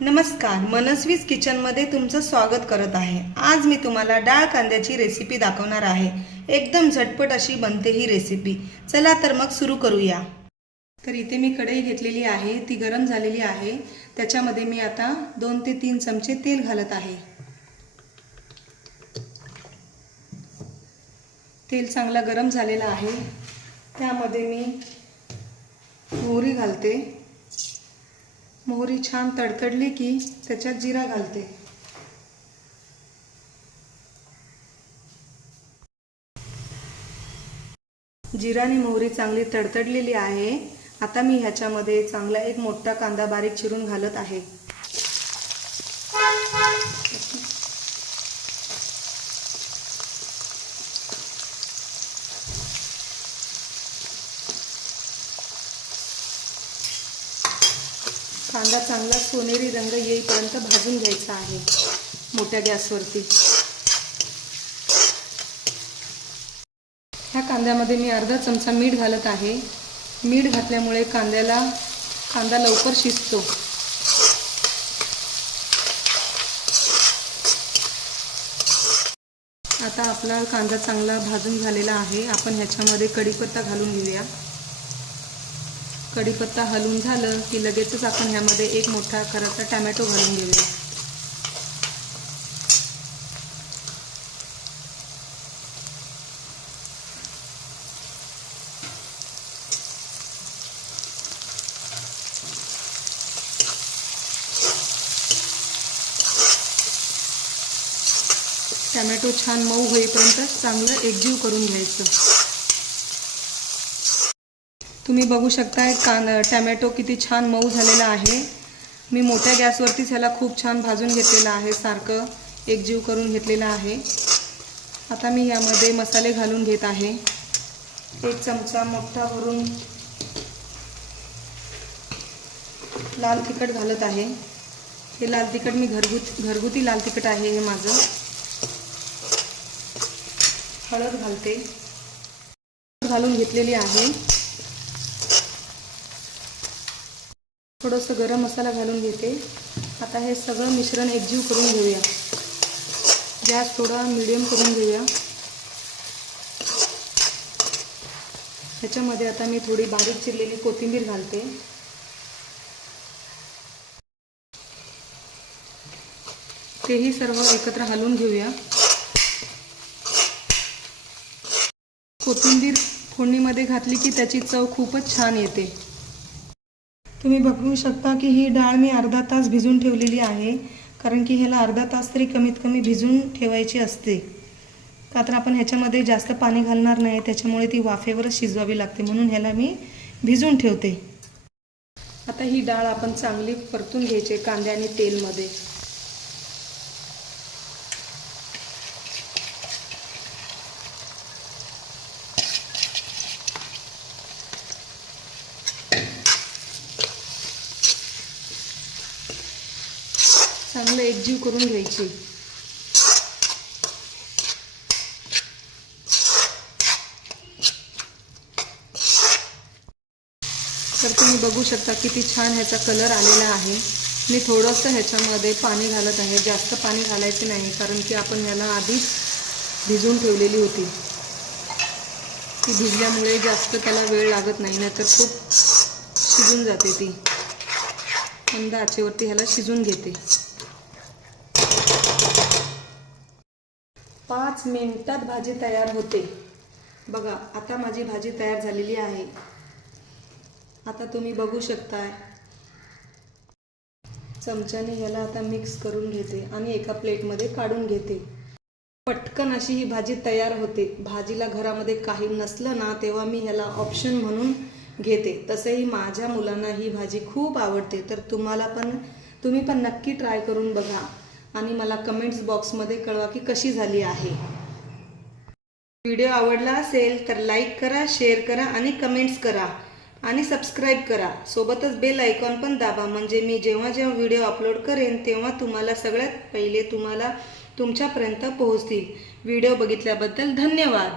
नमस्कार, मनस्वीज किचनमध्ये तुमचं स्वागत करत आहे। आज मी तुम्हाला डाळ कांद्याची रेसिपी दाखवणार आहे। एकदम झटपट अशी बनते ही रेसिपी। चला तर मग सुरू करूया। तर इथे मी कढई घेतलेली आहे, ती गरम झालेली आहे। त्याच्यामध्ये मी आता 2 ते 3 चमचे तेल घालत आहे। तेल चांगला गरम झालेला आहे। त्यामध्ये मी मोहरी घालते। मोहरी छान तडतडली की त्याच्यात जिरा घालते। जिरा आणि मोहरी चांगली तडतडलेली आहे। आता मी ह्याच्यामध्ये चांगला एक मोठा कांदा बारीक चिरून घालत आहे। कांदा चांगला सोनेरी रंग येईपर्यंत भाजून घ्यायचा आहे मोठ्या गॅसवरती। ह्या कांद्यामध्ये मी अर्धा चमचा मीठ घालत आहे। मीठ घातल्यामुळे कांदा लवकर शिजतो। आता आपला कांदा चांगला भाजून झालेला आहे। आपण ह्याच्यामध्ये कढीपत्ता घालून घेऊया। कढीपत्ता हलून झालं की लगेचच आपण ह्यामध्ये एक मोठा आकाराचा टोमॅटो घालून घेऊया। टोमॅटो छान मऊ होईपर्यंत चांगलं एकजीव करून घ्यायचं। तुम्ही बघू शकता टोमॅटो किती छान मऊ झालेला आहे। मी मोठ्या गॅसवरतीच ह्याला खूप छान भाजून घेतलेला आहे, सारखं एकजीव करून घेतलेला आहे। आता मी यामध्ये मसाले घालून घेत आहे। 1 चमचा मोठा भरून लाल तिखट घालत आहे। हे लाल तिखट मी घरगुती लाल तिखट आहे हे माझं। हळद घालते, घालून घेतलेली आहे। थोडंसं गरम मसाला घालून घेते। आता हे सगळं मिश्रण एकजीव करून घेऊया। गॅस थोडा मीडियम करून घेऊया। ह्याच्यामध्ये आता मी थोडी बारीक चिरलेली कोथिंबीर घालते। तेही सर्व एकत्र हलवून घेऊया। कोथिंबीर फोडणीमध्ये घातली की त्याची चव खूपच छान येते। तुम्ही बघू शकता की ही डाळ मी अर्धा तास भिजून ठेवलेली आहे, कारण की ह्याला अर्धा तास तरी कमीत कमी भिजून ठेवायची असते। का तर आपण ह्याच्यामध्ये जास्त पाणी घालणार नाही, त्याच्यामुळे ती वाफेवरच शिजवावी लागते, म्हणून ह्याला मी भिजून ठेवते। आता ही डाळ आपण चांगली परतून घ्यायची कांद्या आणि तेलमध्ये। चांगलं एकजीव करून घ्यायची। तर तुम्ही बघू शकता किती छान ह्याचा कलर आलेला आहे। मी थोडंसं ह्याच्यामध्ये पाणी घालत आहे, जास्त पाणी घालायचे नाही, कारण की आपण ह्याला आधीच भिजवून ठेवलेली होती। ती भिजल्यामुळे जास्त त्याला वेळ लागत नाही, नाहीतर खूप शिजून जाते ती। मंद आचेवरती ह्याला शिजून घेते। 5 मिनिटात भाजी तयार होते। बघा, आता माझी भाजी तयार झालेली आहे। आता तुम्ही बघू शकताय। चमच्याने ह्याला आता मिक्स करून घेते आणि एका प्लेटमध्ये काढून घेते। पटकन अशी ही भाजी तयार होते। भाजीला घरामध्ये काही नसलं ना, तेव्हा मी ह्याला ऑप्शन म्हणून घेते। तसेही माझ्या मुलांना ही भाजी खूप आवडते, तर तुम्ही पण नक्की ट्राय करून बघा आणि मला कमेंट्स बॉक्समध्ये कळवा की कशी झाली आहे। व्हिडिओ आवडला असेल तर लाईक करा, शेअर करा आणि कमेंट्स करा आणि सबस्क्राईब करा। सोबतच बेल आयकॉन पण दाबा, म्हणजे मी जेव्हा व्हिडिओ अपलोड करेन तेव्हा तुम्हाला सगळ्यात पहिले तुमच्यापर्यंत पोहोचतील। व्हिडिओ बघितल्याबद्दल धन्यवाद।